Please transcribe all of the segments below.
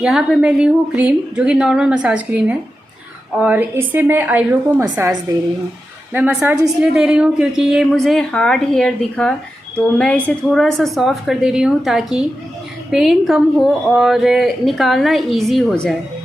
यहाँ पे मैं ली हूँ क्रीम, जो कि नॉर्मल मसाज क्रीम है, और इससे मैं आईब्रो को मसाज दे रही हूँ। मैं मसाज इसलिए दे रही हूँ क्योंकि ये मुझे हार्ड हेयर दिखा, तो मैं इसे थोड़ा सा सॉफ्ट कर दे रही हूँ ताकि पेन कम हो और निकालना इजी हो जाए।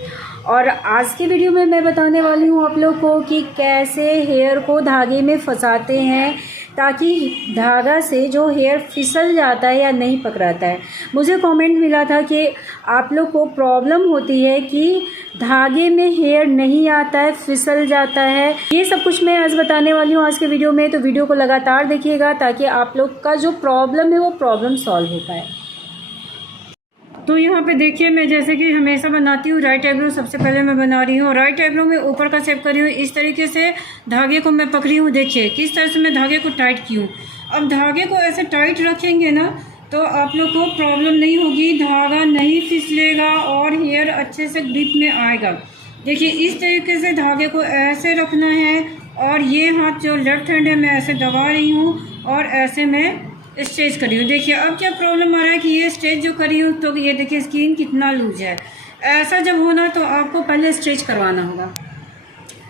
और आज की वीडियो में मैं बताने वाली हूँ आप लोग को कि कैसे हेयर को धागे में फंसाते हैं ताकि धागा से जो हेयर फिसल जाता है या नहीं पकड़ाता है। मुझे कमेंट मिला था कि आप लोग को प्रॉब्लम होती है कि धागे में हेयर नहीं आता है, फिसल जाता है। ये सब कुछ मैं आज बताने वाली हूँ आज के वीडियो में, तो वीडियो को लगातार देखिएगा ताकि आप लोग का जो प्रॉब्लम है वो प्रॉब्लम सॉल्व हो पाए। तो यहाँ पे देखिए, मैं जैसे कि हमेशा बनाती हूँ राइट आईब्रो सबसे पहले मैं बना रही हूँ। राइट आईब्रो में ऊपर का शेप कर रही हूँ, इस तरीके से धागे को मैं पकड़ी हूँ। देखिए किस तरह से मैं धागे को टाइट की हूँ। अब धागे को ऐसे टाइट रखेंगे ना तो आप लोग को प्रॉब्लम नहीं होगी, धागा नहीं फिसलेगा और हेयर अच्छे से ग्रिप में आएगा। देखिए इस तरीके से धागे को ऐसे रखना है और ये हाथ जो लेफ्ट हैंड है मैं ऐसे दबा रही हूँ और ऐसे मैं स्ट्रेच करी हूँ। देखिए अब क्या प्रॉब्लम आ रहा है कि ये स्ट्रेच जो करी हूँ तो ये देखिए स्किन कितना लूज है। ऐसा जब होना तो आपको पहले स्ट्रेच करवाना होगा।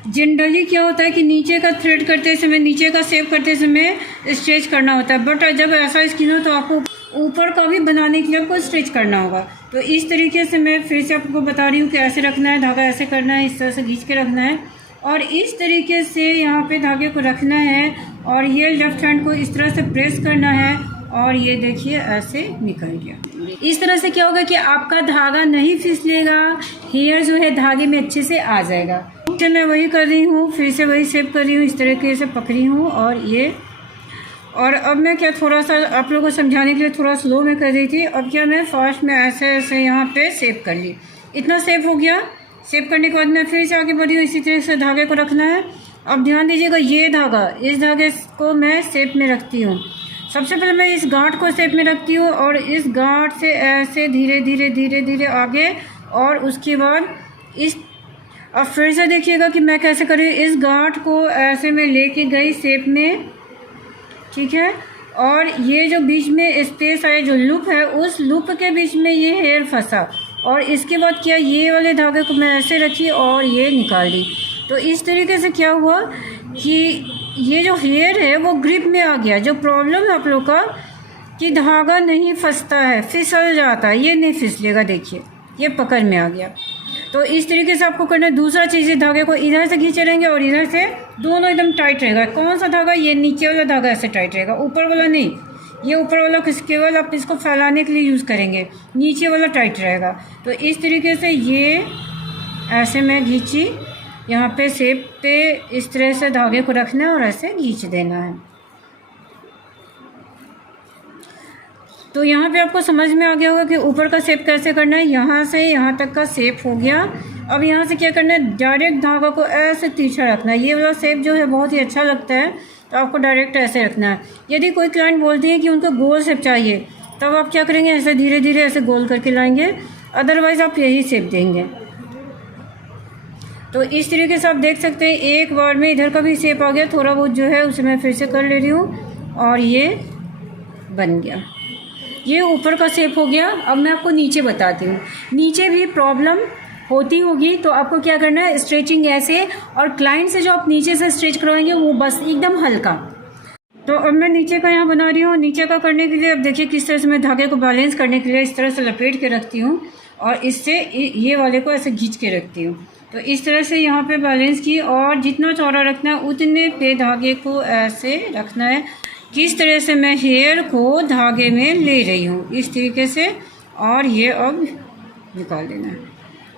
जनरली क्या होता है कि नीचे का थ्रेड करते समय, नीचे का शेप करते समय स्ट्रेच करना होता है, बट जब ऐसा स्किन हो तो आपको ऊपर का भी बनाने के लिए आपको स्ट्रेच करना होगा। तो इस तरीके से मैं फिर से आपको बता रही हूँ कि ऐसे रखना है, धागा ऐसे करना है, इस तरह से खींच के रखना है और इस तरीके से यहाँ पे धागे को रखना है और ये लेफ्ट हैंड को इस तरह से प्रेस करना है और ये देखिए ऐसे निकल गया। इस तरह से क्या होगा कि आपका धागा नहीं फिसलेगा, हेयर जो है धागे में अच्छे से आ जाएगा। तो मैं वही कर रही हूँ, फिर से वही शेप कर रही हूँ, इस तरीके से पकड़ी हूँ और ये। और अब मैं क्या थोड़ा सा आप लोगों को समझाने के लिए थोड़ा स्लो में कर रही थी। अब क्या मैं फास्ट में ऐसे ऐसे यहाँ पे शेप कर ली। इतना शेप हो गया। शेप करने के बाद मैं फिर से आगे बढ़ी हूँ, इसी तरह से धागे को रखना है। अब ध्यान दीजिएगा ये धागा, इस धागे को मैं शेप में रखती हूँ। सबसे पहले मैं इस गांठ को शेप में रखती हूँ और इस गांठ से ऐसे धीरे धीरे धीरे धीरे आगे और उसके बाद इस। अब फिर से देखिएगा कि मैं कैसे कर रही हूँ। इस गांठ को ऐसे मैं लेके गई शेप में, ठीक है, और ये जो बीच में स्पेस आया जो लूप है उस लूप के बीच में ये हेयर फंसा और इसके बाद क्या ये वाले धागे को मैं ऐसे रखी और ये निकाल दी। तो इस तरीके से क्या हुआ कि ये जो हेयर है वो ग्रिप में आ गया। जो प्रॉब्लम है आप लोग का कि धागा नहीं फंसता है, फिसल जाता है, ये नहीं फिसलेगा। देखिए ये पकड़ में आ गया। तो इस तरीके से आपको करना है। दूसरा चीज़ है, धागे को इधर से खींचे रहेंगे और इधर से, दोनों एकदम टाइट रहेगा। कौन सा धागा? ये नीचे वाला धागा ऐसे टाइट रहेगा, ऊपर वाला नहीं। ये ऊपर वाला केवल आप इसको फैलाने के लिए यूज़ करेंगे, नीचे वाला टाइट रहेगा। तो इस तरीके से ये ऐसे मैं खींची, यहाँ पे शेप पे इस तरह से धागे को रखना है और ऐसे खींच देना है। तो यहाँ पे आपको समझ में आ गया होगा कि ऊपर का शेप कैसे करना है। यहाँ से यहाँ तक का शेप हो गया। अब यहाँ से क्या करना है, डायरेक्ट धागा को ऐसे तिरछा रखना है। ये वाला शेप जो है बहुत ही अच्छा लगता है, तो आपको डायरेक्ट ऐसे रखना है। यदि कोई क्लाइंट बोलती है कि उनको गोल शेप चाहिए, तब आप क्या करेंगे, ऐसे धीरे धीरे ऐसे गोल करके लाएंगे, अदरवाइज आप यही शेप देंगे। तो इस तरीके से आप देख सकते हैं एक बार में इधर का भी शेप आ गया। थोड़ा बहुत जो है उसे मैं फिर से कर ले रही हूँ और ये बन गया। ये ऊपर का शेप हो गया। अब मैं आपको नीचे बताती हूँ। नीचे भी प्रॉब्लम होती होगी तो आपको क्या करना है, स्ट्रेचिंग ऐसे, और क्लाइंट से जो आप नीचे से स्ट्रेच करवाएंगे वो बस एकदम हल्का। तो अब मैं नीचे का यहाँ बना रही हूँ। नीचे का करने के लिए अब देखिए किस तरह से मैं धागे को बैलेंस करने के लिए इस तरह से लपेट के रखती हूँ और इससे ये वाले को ऐसे खींच के रखती हूँ। तो इस तरह से यहाँ पे बैलेंस की और जितना चौड़ा रखना है उतने पे धागे को ऐसे रखना है। किस तरह से मैं हेयर को धागे में ले रही हूँ इस तरीके से, और ये अब निकाल देना है।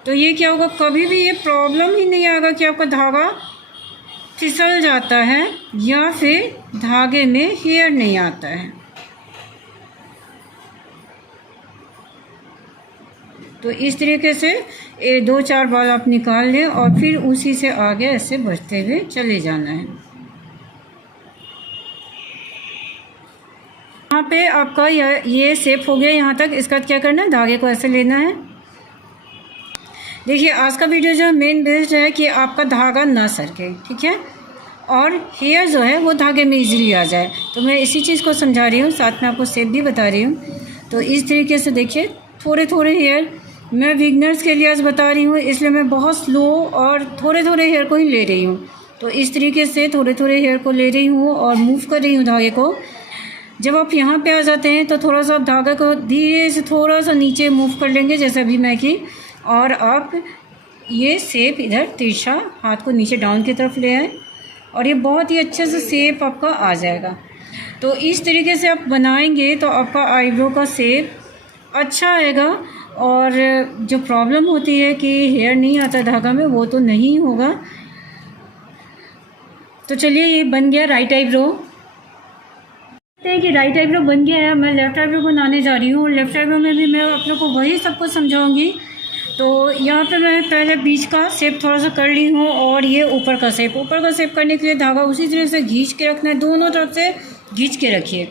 तो ये क्या होगा, कभी भी ये प्रॉब्लम ही नहीं आएगा कि आपका धागा फिसल जाता है या फिर धागे में हेयर नहीं आता है। तो इस तरीके से 2-4 बाल आप निकाल लें और फिर उसी से आगे ऐसे बढ़ते हुए चले जाना है। यहाँ पे आपका ये शेप हो गया यहाँ तक। इसका क्या करना है, धागे को ऐसे लेना है। देखिए आज का वीडियो जो मेन बेस्ड है कि आपका धागा ना सरके, ठीक है, और हेयर जो है वो धागे में इजीली आ जाए। तो मैं इसी चीज़ को समझा रही हूँ, साथ में आपको शेप भी बता रही हूँ। तो इस तरीके से देखिए थोड़े थोड़े हेयर मैं बिगनर्स के लिए आज बता रही हूँ, इसलिए मैं बहुत स्लो और थोड़े थोड़े हेयर को ही ले रही हूँ। तो इस तरीके से थोड़े थोड़े हेयर को ले रही हूँ और मूव कर रही हूँ धागे को। जब आप यहाँ पे आ जाते हैं तो थोड़ा सा आप धागा को धीरे से थोड़ा सा नीचे मूव कर लेंगे, जैसे अभी मैं की, और आप ये शेप इधर तिरछा हाथ को नीचे डाउन की तरफ ले आए और ये बहुत ही अच्छे से शेप आपका आ जाएगा। तो इस तरीके से आप बनाएंगे तो आपका आईब्रो का शेप अच्छा आएगा और जो प्रॉब्लम होती है कि हेयर नहीं आता धागा में, वो तो नहीं होगा। तो चलिए, ये बन गया राइट आईब्रो। कि राइट आईब्रो बन गया है। मैं लेफ़्ट आईब्रो बनाने जा रही हूँ। लेफ़्ट आईब्रो में भी मैं आप लोग को वही सब कुछ समझाऊंगी। तो यहाँ पे मैं पहले बीच का शेप थोड़ा सा कर ली हूँ और ये ऊपर का शेप करने के लिए धागा उसी तरह से खींच के रखना है, दोनों तरफ से खींच के रखिए,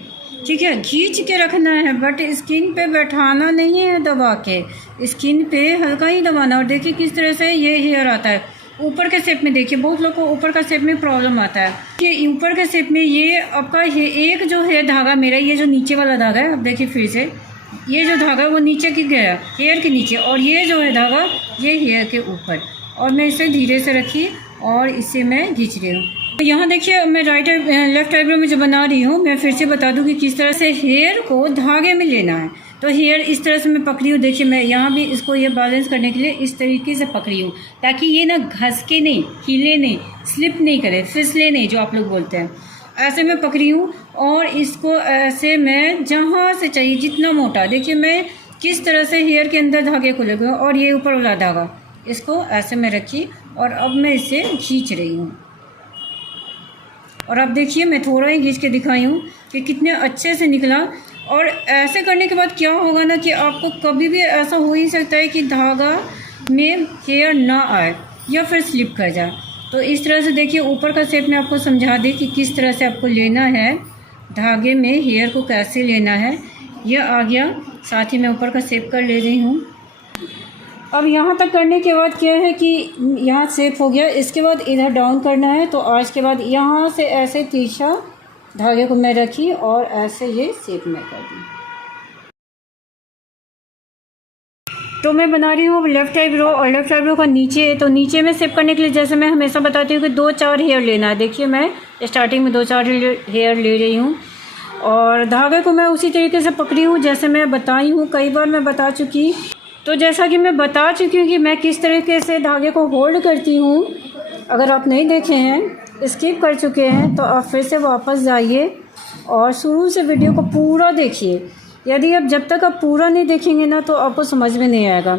ठीक है। खींच के रखना है, बट स्किन पे बैठाना नहीं है दबा के, स्किन पे हल्का ही दबाना। और देखिए किस तरह से ये हेयर आता है ऊपर के शेप में। देखिए बहुत लोग को ऊपर का शेप में प्रॉब्लम आता है कि ऊपर के शेप में ये आपका एक जो है धागा मेरा, ये जो नीचे वाला धागा है, अब देखिए फिर से ये जो धागा वो नीचे की गया हेयर के नीचे, और ये जो है धागा ये हेयर के ऊपर, और मैं इसे धीरे से रखी और इसे मैं खींच रही हूँ। तो यहाँ देखिए मैं लेफ़्ट आईब्रो में जो बना रही हूँ, मैं फिर से बता दूँ कि किस तरह से हेयर को धागे में लेना है। तो हेयर इस तरह से मैं पकड़ी हूँ। देखिए मैं यहाँ भी इसको ये बैलेंस करने के लिए इस तरीके से पकड़ी हूँ, ताकि ये ना घस के नहीं, हिले नहीं, स्लिप नहीं करे, फिसले नहीं, जो आप लोग बोलते हैं। ऐसे मैं पकड़ी हूँ और इसको ऐसे मैं जहाँ से चाहिए जितना मोटा, देखिए मैं किस तरह से हेयर के अंदर धागे को लगा, और ये ऊपर वाला धागा इसको ऐसे मैं रखी और अब मैं इसे खींच रही हूँ। और अब देखिए मैं थोड़ा ही खींच के दिखाई हूँ कि कितने अच्छे से निकला। और ऐसे करने के बाद क्या होगा ना कि आपको कभी भी ऐसा हो ही सकता है कि धागा में हेयर ना आए या फिर स्लिप कर जाए। तो इस तरह से देखिए ऊपर का शेप मैं आपको समझा दी कि किस तरह से आपको लेना है, धागे में हेयर को कैसे लेना है। यह आ गया, साथ ही मैं ऊपर का शेप कर ले रही हूँ। अब यहाँ तक करने के बाद क्या है कि यहाँ शेप हो गया, इसके बाद इधर डाउन करना है। तो आज के बाद यहाँ से ऐसे तिरछा धागे को मैं रखी और ऐसे ये शेप में कर दी। तो मैं बना रही हूँ लेफ़्ट आईब्रो, और लेफ़्ट आईब्रो का नीचे, तो नीचे में शेप करने के लिए जैसे मैं हमेशा बताती हूँ कि 2-4 हेयर लेना है। देखिए मैं स्टार्टिंग में 2-4 हेयर ले रही हूँ और धागे को मैं उसी तरीके से पकड़ी हूँ जैसे मैं बताई हूँ। कई बार मैं बता चुकी, तो जैसा कि मैं बता चुकी हूँ कि मैं किस तरीके से धागे को होल्ड करती हूँ। अगर आप नहीं देखे हैं, स्किप कर चुके हैं, तो आप फिर से वापस जाइए और शुरू से वीडियो को पूरा देखिए। यदि आप जब तक आप पूरा नहीं देखेंगे ना तो आपको समझ में नहीं आएगा।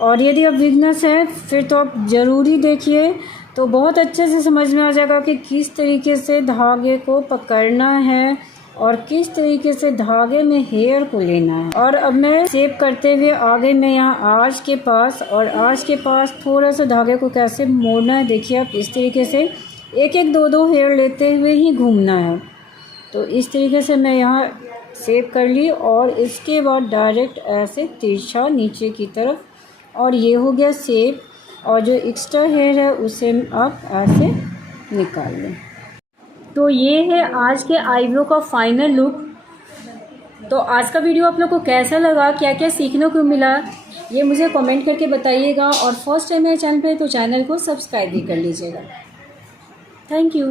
और यदि आप बिगनर्स हैं फिर तो आप ज़रूरी देखिए, तो बहुत अच्छे से समझ में आ जाएगा कि किस तरीके से धागे को पकड़ना है और किस तरीके से धागे में हेयर को लेना है। और अब मैं शेप करते हुए आगे मैं यहाँ आर्च के पास, और आर्च के पास थोड़ा सा धागे को कैसे मोड़ना है। देखिए आप इस तरीके से 1-1, 2-2 हेयर लेते हुए ही घूमना है। तो इस तरीके से मैं यहाँ शेप कर ली और इसके बाद डायरेक्ट ऐसे तिरछा नीचे की तरफ, और ये हो गया शेप। और जो एक्स्ट्रा हेयर है उसे आप ऐसे निकाल लें। तो ये है आज के आईब्रो का फाइनल लुक। तो आज का वीडियो आप लोग को कैसा लगा, क्या क्या सीखने को मिला, ये मुझे कमेंट करके बताइएगा। और फर्स्ट टाइम मेरे चैनल पे तो चैनल को सब्सक्राइब भी कर लीजिएगा। Thank you.